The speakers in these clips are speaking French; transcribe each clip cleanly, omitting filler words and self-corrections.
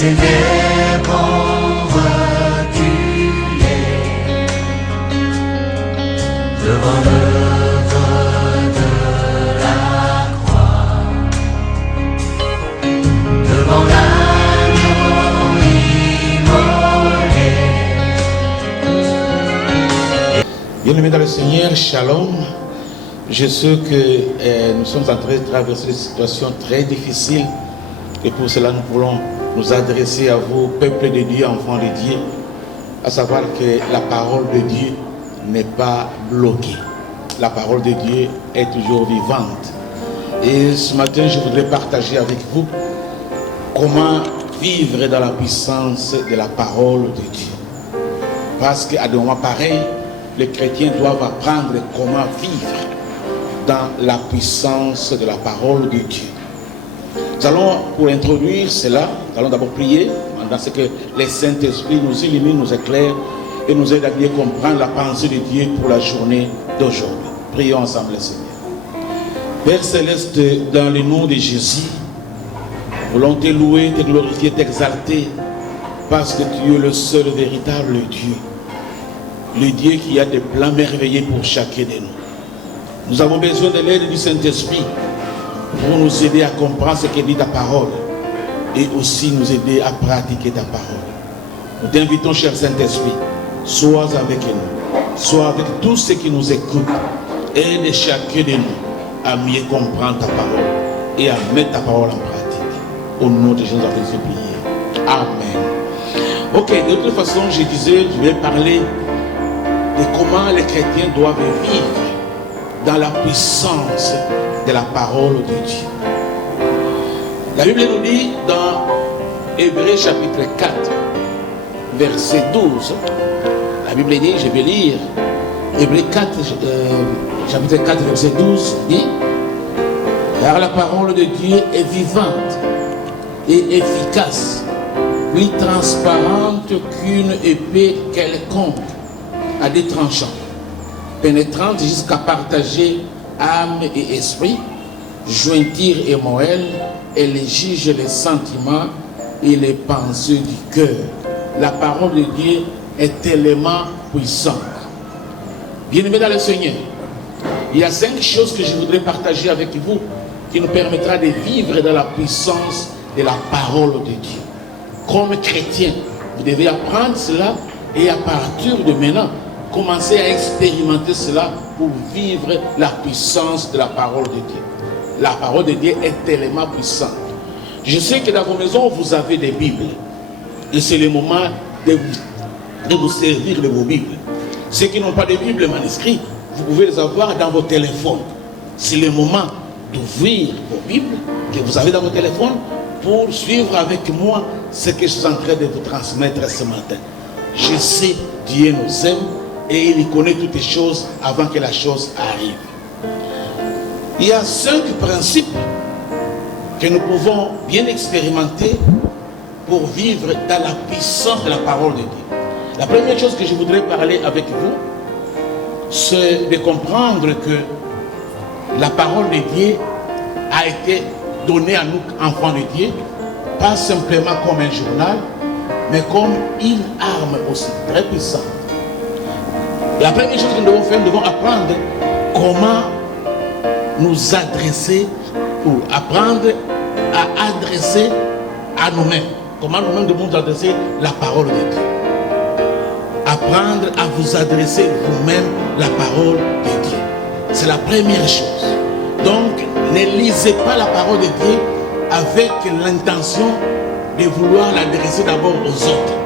ténèbres reculées devant l'œuvre de la croix, devant l'agneau immolé. Bien-aimés dans le Seigneur, Shalom. Je sais que nous sommes en train de traverser des situations très difficiles et pour cela nous voulons nous adresser à vous, peuple de Dieu, enfants de Dieu, à savoir que la parole de Dieu n'est pas bloquée. La parole de Dieu est toujours vivante. Et ce matin, je voudrais partager avec vous comment vivre dans la puissance de la parole de Dieu. Parce qu'à des moments pareils, les chrétiens doivent apprendre comment vivre dans la puissance de la parole de Dieu. Nous allons, pour introduire cela, nous allons d'abord prier, dans ce que les Saint-Esprit nous illumine, nous éclaire et nous aide à bien comprendre la pensée de Dieu pour la journée d'aujourd'hui. Prions ensemble, Seigneur. Père Céleste, dans le nom de Jésus, nous voulons te louer, te glorifier, t'exalter, parce que tu es le seul véritable Dieu. Le Dieu qui a des plans merveilleux pour chacun de nous. Nous avons besoin de l'aide du Saint-Esprit pour nous aider à comprendre ce que dit ta parole et aussi nous aider à pratiquer ta parole. Nous t'invitons, cher Saint-Esprit, sois avec nous, sois avec tous ceux qui nous écoutent. Aide chacun de nous à mieux comprendre ta parole et à mettre ta parole en pratique. Au nom de Jésus, nous avons prié. Amen. Ok, de toute façon, je vais parler de comment les chrétiens doivent vivre dans la puissance de la parole de Dieu. La Bible nous dit dans Hébreux chapitre 4, verset 12, la Bible dit, je vais lire, Hébreux 4, chapitre 4, verset 12, dit, car la parole de Dieu est vivante et efficace, plus transparente qu'une épée quelconque, à des tranchants, pénétrante jusqu'à partager âme et esprit, jointure et moelle, elle juge les sentiments et les pensées du cœur. La parole de Dieu est tellement puissante. Bien-aimés dans le Seigneur, il y a 5 choses que je voudrais partager avec vous qui nous permettra de vivre dans la puissance de la parole de Dieu. Comme chrétien, vous devez apprendre cela et à partir de maintenant, commencer à expérimenter cela pour vivre la puissance de la parole de Dieu. La parole de Dieu est tellement puissante. Je sais que dans vos maisons, vous avez des Bibles. Et c'est le moment de vous servir de vos Bibles. Ceux qui n'ont pas de Bible manuscrite, vous pouvez les avoir dans vos téléphones. C'est le moment d'ouvrir vos Bibles que vous avez dans vos téléphones pour suivre avec moi ce que je suis en train de vous transmettre ce matin. Je sais, Dieu nous aime et il connaît toutes les choses avant que la chose arrive. Il y a 5 principes que nous pouvons bien expérimenter pour vivre dans la puissance de la parole de Dieu. La première chose que je voudrais parler avec vous, c'est de comprendre que la parole de Dieu a été donnée à nous, enfants de Dieu, pas simplement comme un journal, mais comme une arme aussi très puissante. La première chose que nous devons faire, nous devons apprendre comment nous adresser ou apprendre à adresser à nous-mêmes. Comment nous-mêmes devons nous adresser la parole de Dieu. Apprendre à vous adresser vous-même la parole de Dieu. C'est la première chose. Donc, ne lisez pas la parole de Dieu avec l'intention de vouloir l'adresser d'abord aux autres.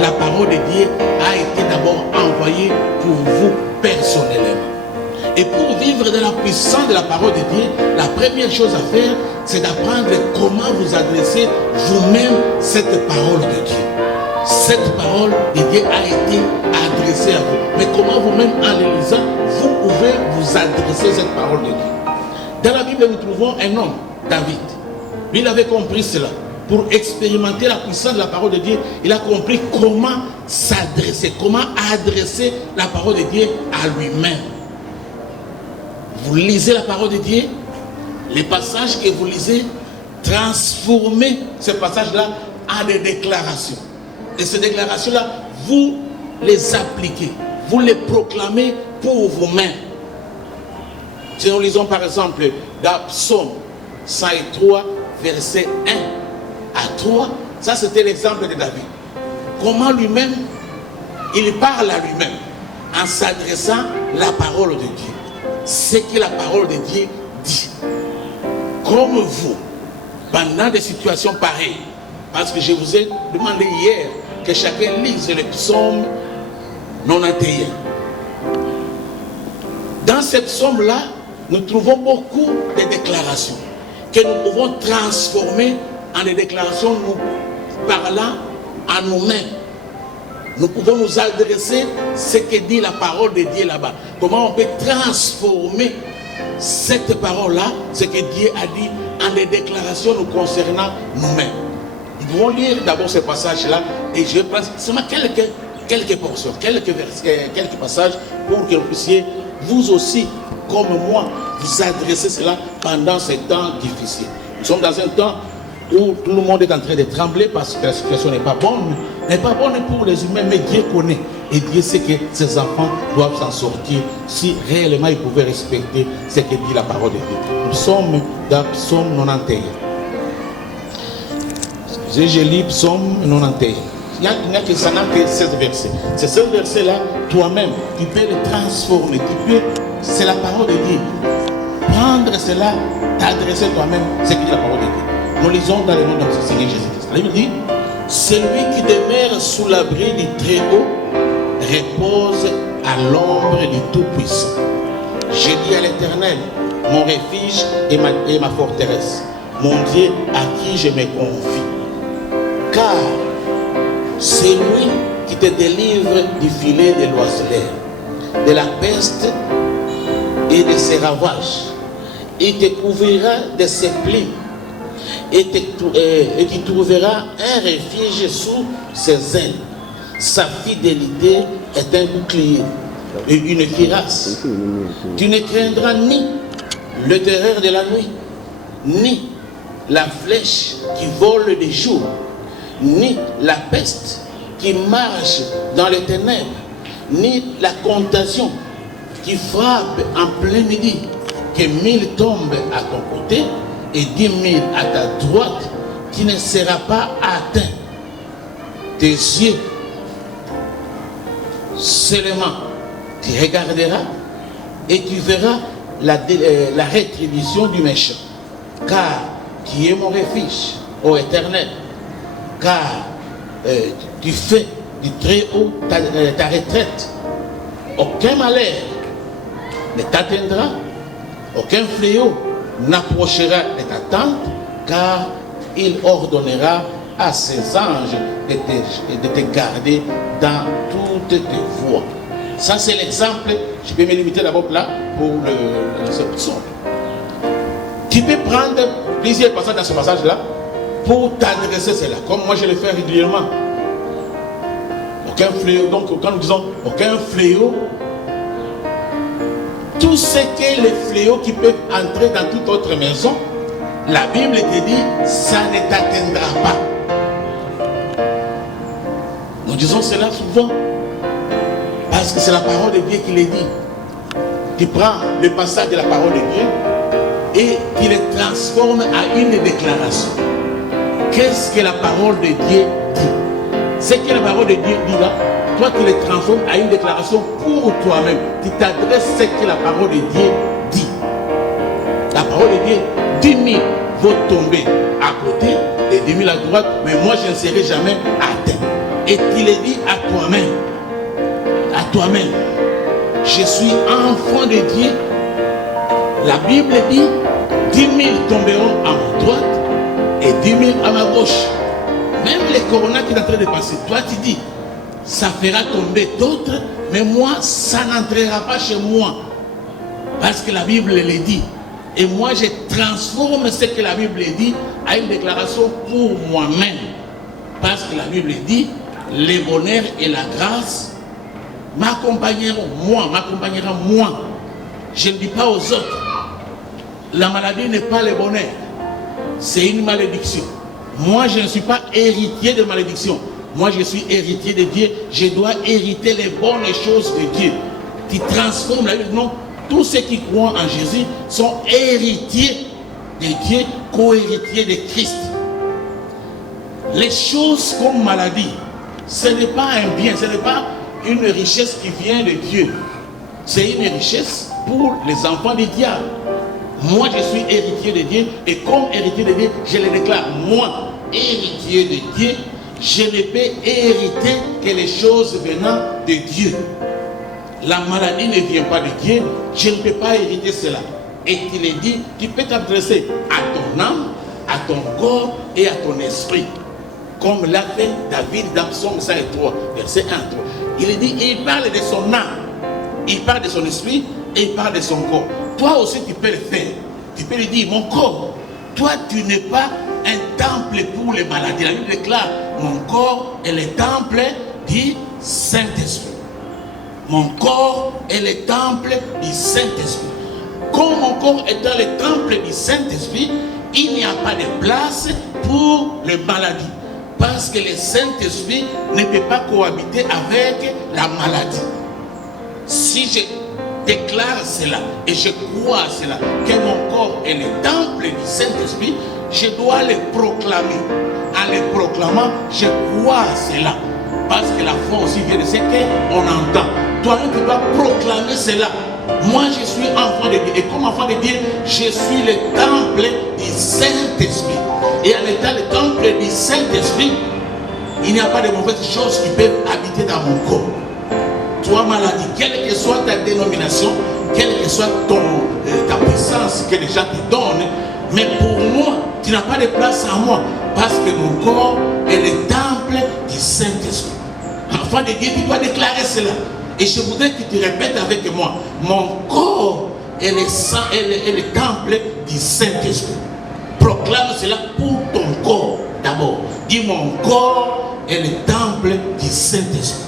La parole de Dieu a été d'abord envoyée pour vous personnellement. Et pour vivre de la puissance de la parole de Dieu, la première chose à faire, c'est d'apprendre comment vous adresser vous-même cette parole de Dieu. Cette parole de Dieu a été adressée à vous. Mais comment vous-même, en le lisant, vous pouvez vous adresser cette parole de Dieu. Dans la Bible, nous trouvons un homme, David. Lui, il avait compris cela. Pour expérimenter la puissance de la parole de Dieu, il a compris comment s'adresser, comment adresser la parole de Dieu à lui-même. Vous lisez la parole de Dieu, les passages que vous lisez, transformez ces passages-là à des déclarations. Et ces déclarations-là, vous les appliquez, vous les proclamez pour vous-même. Si nous lisons par exemple dans Psaume 103, verset 1 à 3, ça c'était l'exemple de David. Comment lui-même, il parle à lui-même en s'adressant la parole de Dieu. Ce que la parole de Dieu dit. Comme vous, pendant des situations pareilles, parce que je vous ai demandé hier que chacun lise le psaume 91. Dans ce psaume-là, nous trouvons beaucoup de déclarations que nous pouvons transformer en des déclarations nous parlant à nous-mêmes. Nous pouvons nous adresser ce que dit la parole de Dieu là-bas. Comment on peut transformer cette parole-là, ce que Dieu a dit, en des déclarations nous concernant nous-mêmes. Nous pouvons lire d'abord ce passage-là et je vais prendre seulement quelques portions, quelques passages pour que vous puissiez, vous aussi, comme moi, vous adresser cela pendant ces temps difficiles. Nous sommes dans un temps où tout le monde est en train de trembler parce que la situation n'est pas bonne. N'est pas bonne pour les humains, mais Dieu connaît. Et Dieu sait que ses enfants doivent s'en sortir si réellement ils pouvaient respecter ce que dit la parole de Dieu. Nous sommes dans Psaume 91. Je lis Psaume 91. Il n'y a que ça, n'a que 16 versets. Ces 16 versets-là, toi-même, tu peux les transformer. C'est la parole de Dieu. Prendre cela, t'adresser toi-même ce que dit la parole de Dieu. Nous lisons dans le nom de notre Seigneur Jésus-Christ. La Bible dit, celui qui demeure sous l'abri du Très-Haut repose à l'ombre du Tout-Puissant. Je dis à l'Éternel, mon refuge et ma forteresse, mon Dieu à qui je me confie. Car c'est lui qui te délivre du filet de l'oiseleur, de la peste et de ses ravages. Il te couvrira de ses plis et tu trouveras un refuge sous ses ailes. Sa fidélité est un bouclier et une cuirasse. Tu ne craindras ni le terreur de la nuit, ni la flèche qui vole de jour, ni la peste qui marche dans les ténèbres, ni la contagion qui frappe en plein midi. Que 1000 tombent à ton côté et 10 000 à ta droite, qui ne sera pas atteint. Tes yeux seulement tu regarderas et tu verras la rétribution du méchant. Car tu es mon refuge, ô Éternel, car tu fais du Très-Haut ta retraite. Aucun malheur ne t'atteindra, aucun fléau n'approchera de ta tente, car il ordonnera à ses anges de te garder dans toutes tes voies. Ça, c'est l'exemple. Je peux me limiter d'abord là pour ce psaume. Tu peux prendre plusieurs passages dans ce passage-là pour t'adresser cela, comme moi je le fais régulièrement. Aucun fléau, donc quand nous disons aucun fléau, tout ce que les fléaux qui peuvent entrer dans toute autre maison, la Bible te dit, ça ne t'atteindra pas. Nous disons cela souvent, parce que c'est la parole de Dieu qui le dit. Tu prends le passage de la parole de Dieu et tu le transformes à une déclaration. Qu'est-ce que la parole de Dieu dit? Ce que la parole de Dieu dit là, toi tu le transformes à une déclaration pour toi-même. Tu t'adresses à ce que la parole de Dieu dit. La parole de Dieu, 10 000 vont tomber à côté et 10 000 à droite, mais moi je ne serai jamais atteint. Et tu le dis à toi-même. À toi-même. Je suis enfant de Dieu. La Bible dit 10 000 tomberont à ma droite et 10 000 à ma gauche. Même les coronas qui sont en train de passer, toi tu dis, ça fera tomber d'autres, mais moi, ça n'entrera pas chez moi. Parce que la Bible le dit. Et moi, je transforme ce que la Bible dit à une déclaration pour moi-même. Parce que la Bible dit, les bonheurs et la grâce m'accompagneront, moi. Je ne dis pas aux autres. La maladie n'est pas le bonheur. C'est une malédiction. Moi, je ne suis pas héritier de malédiction. Moi, je suis héritier de Dieu. Je dois hériter les bonnes choses de Dieu. Qui transforment la vie. Non, tous ceux qui croient en Jésus sont héritiers de Dieu, co-héritiers de Christ. Les choses comme maladie, ce n'est pas un bien, ce n'est pas une richesse qui vient de Dieu. C'est une richesse pour les enfants du diable. Moi, je suis héritier de Dieu et comme héritier de Dieu, je le déclare. Moi, héritier de Dieu, je ne peux hériter que les choses venant de Dieu. La maladie ne vient pas de Dieu, je ne peux pas hériter cela. Et il est dit, tu peux t'adresser à ton âme, à ton corps et à ton esprit. Comme l'a fait David dans Psaume 103, verset 1-3. Il est dit, il parle de son âme, il parle de son esprit et il parle de son corps. Toi aussi tu peux le faire. Tu peux lui dire, mon corps, toi tu n'es pas un temple pour les maladies. La Bible déclare, mon corps est le temple du Saint-Esprit. Mon corps est le temple du Saint-Esprit. Comme mon corps est dans le temple du Saint-Esprit, il n'y a pas de place pour les maladies. Parce que le Saint-Esprit ne peut pas cohabiter avec la maladie. Si je déclare cela et je crois à cela, que mon corps est le temple du Saint-Esprit, je dois le proclamer. En le proclamant, je crois à cela. Parce que la foi aussi vient de ce qu'on entend. Toi-même, tu dois proclamer cela. Moi, je suis enfant de Dieu. Et comme enfant de Dieu, je suis le temple du Saint-Esprit. Et en étant le temple du Saint-Esprit, il n'y a pas de mauvaises choses qui peuvent habiter dans mon corps. Toi, maladie, quelle que soit ta dénomination, quelle que soit ta puissance que les gens te donnent, mais pour moi, tu n'as pas de place en moi. Parce que mon corps est le temple du Saint-Esprit. Enfant de Dieu, tu dois déclarer cela. Et je voudrais que tu répètes avec moi. Mon corps est le temple du Saint-Esprit. Proclame cela pour ton corps d'abord. Dis, mon corps est le temple du Saint-Esprit.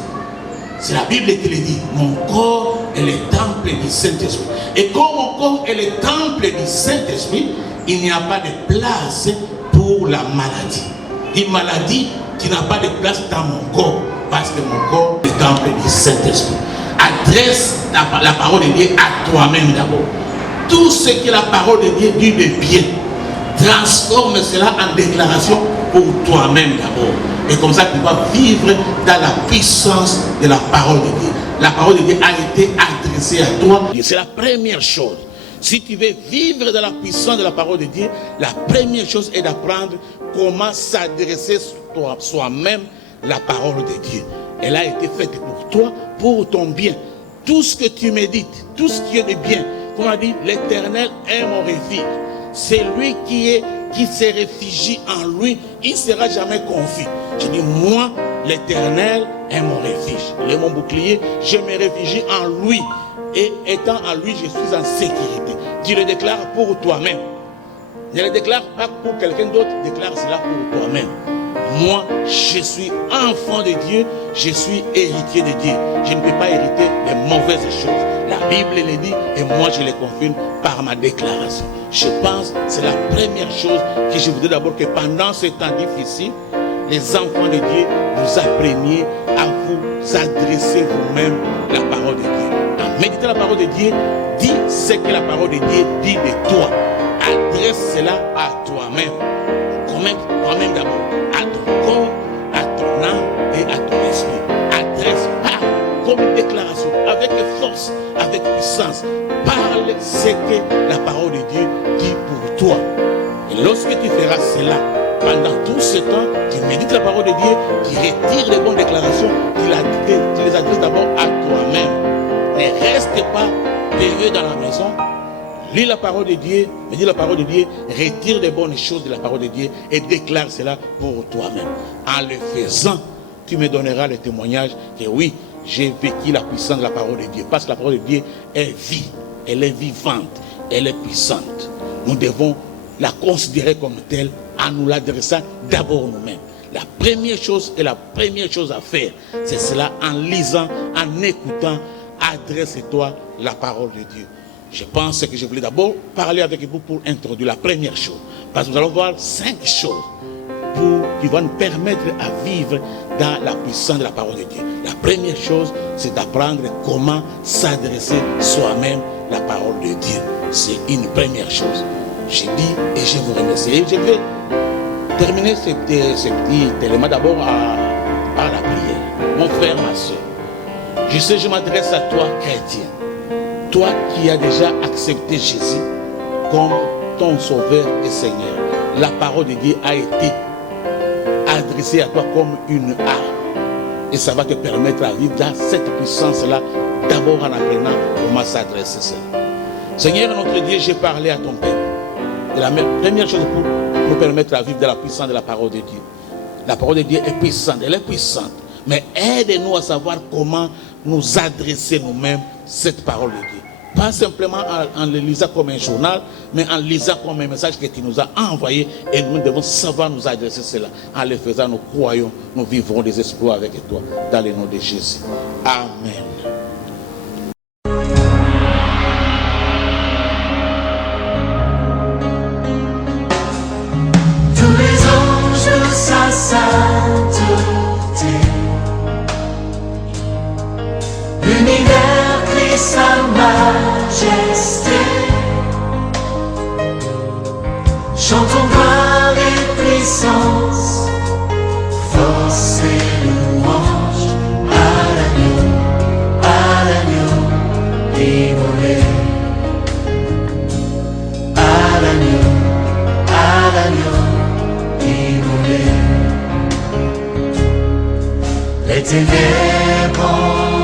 C'est la Bible qui le dit. Mon corps est le temple du Saint-Esprit. Et comme mon corps est le temple du Saint-Esprit, il n'y a pas de place pour la maladie. Une maladie qui n'a pas de place dans mon corps. Parce que mon corps est le temple du Saint-Esprit. Adresse la parole de Dieu à toi-même d'abord. Tout ce que la parole de Dieu dit de bien, transforme cela en déclaration pour toi-même d'abord. Et comme ça, tu vas vivre dans la puissance de la parole de Dieu. La parole de Dieu a été adressée à toi. C'est la première chose. Si tu veux vivre dans la puissance de la parole de Dieu, la première chose est d'apprendre comment s'adresser soi-même la parole de Dieu. Elle a été faite pour toi, pour ton bien. Tout ce que tu médites, tout ce qui est de bien, comme on a dit, l'Éternel est mon refuge. C'est lui qui se réfugie en lui, il ne sera jamais confus. Je dis, moi, l'Éternel est mon refuge. Il est mon bouclier, je me réfugie en lui. Et étant en lui, je suis en sécurité. Tu le déclares pour toi-même. Ne le déclare pas pour quelqu'un d'autre, déclare cela pour toi-même. Moi, je suis enfant de Dieu, je suis héritier de Dieu. Je ne peux pas hériter les mauvaises choses. La Bible le dit et moi je le confirme par ma déclaration. Je pense que c'est la première chose que je voudrais d'abord que pendant ce temps difficile, les enfants de Dieu, vous appreniez à vous adresser vous-même la parole de Dieu. En méditant la parole de Dieu, dis ce que la parole de Dieu dit de toi. Adresse cela à toi-même. Convainc toi-même d'abord, à ton corps, à ton âme et à ton esprit. Adresse, parle comme une déclaration, avec force, avec puissance. Parle ce que la parole de Dieu dit pour toi. Et lorsque tu feras cela, pendant tout ce temps, tu médites la parole de Dieu, tu retires les bonnes déclarations, tu les adresses d'abord à toi-même. Ne reste pas périlleux dans la maison. Lis la parole de Dieu, médite la parole de Dieu, retire les bonnes choses de la parole de Dieu et déclare cela pour toi-même. En le faisant, tu me donneras le témoignage que oui, j'ai vécu la puissance de la parole de Dieu. Parce que la parole de Dieu est vie, elle est vivante, elle est puissante. Nous devons la considérer comme telle en nous l'adressant d'abord nous-mêmes. La première chose et la première chose à faire, c'est cela en lisant, en écoutant, adresse-toi la parole de Dieu. Je pense que je voulais d'abord parler avec vous pour introduire la première chose. Parce que nous allons voir 5 choses pour qui va nous permettre à vivre dans la puissance de la parole de Dieu. La première chose, c'est d'apprendre comment s'adresser soi-même la parole de Dieu. C'est une première chose. J'ai dit et je vous remercie. Et je vais terminer ce petit élément d'abord par la prière. Mon frère, ma soeur, je m'adresse à toi, chrétien. Toi qui as déjà accepté Jésus comme ton sauveur et Seigneur. La parole de Dieu a été adressée à toi comme une arme. Et ça va te permettre à vivre dans cette puissance-là, d'abord en apprenant comment s'adresser à cela. Seigneur notre Dieu, j'ai parlé à ton Père. Et la première chose pour nous permettre à vivre dans la puissance de la parole de Dieu. La parole de Dieu est puissante, elle est puissante. Mais aide-nous à savoir comment nous adresser nous-mêmes cette parole de Dieu. Pas simplement en le lisant comme un journal, mais en lisant comme un message que tu nous as envoyé. Et nous devons savoir nous adresser cela. En le faisant, nous croyons, nous vivrons des exploits avec toi. Dans le nom de Jésus. Amen. Tous les anges de sa sainteté, l'univers crie sa majesté. Chantons gloire et puissance, force et louange à l'agneau immolé. À l'agneau immolé. Les ténèbres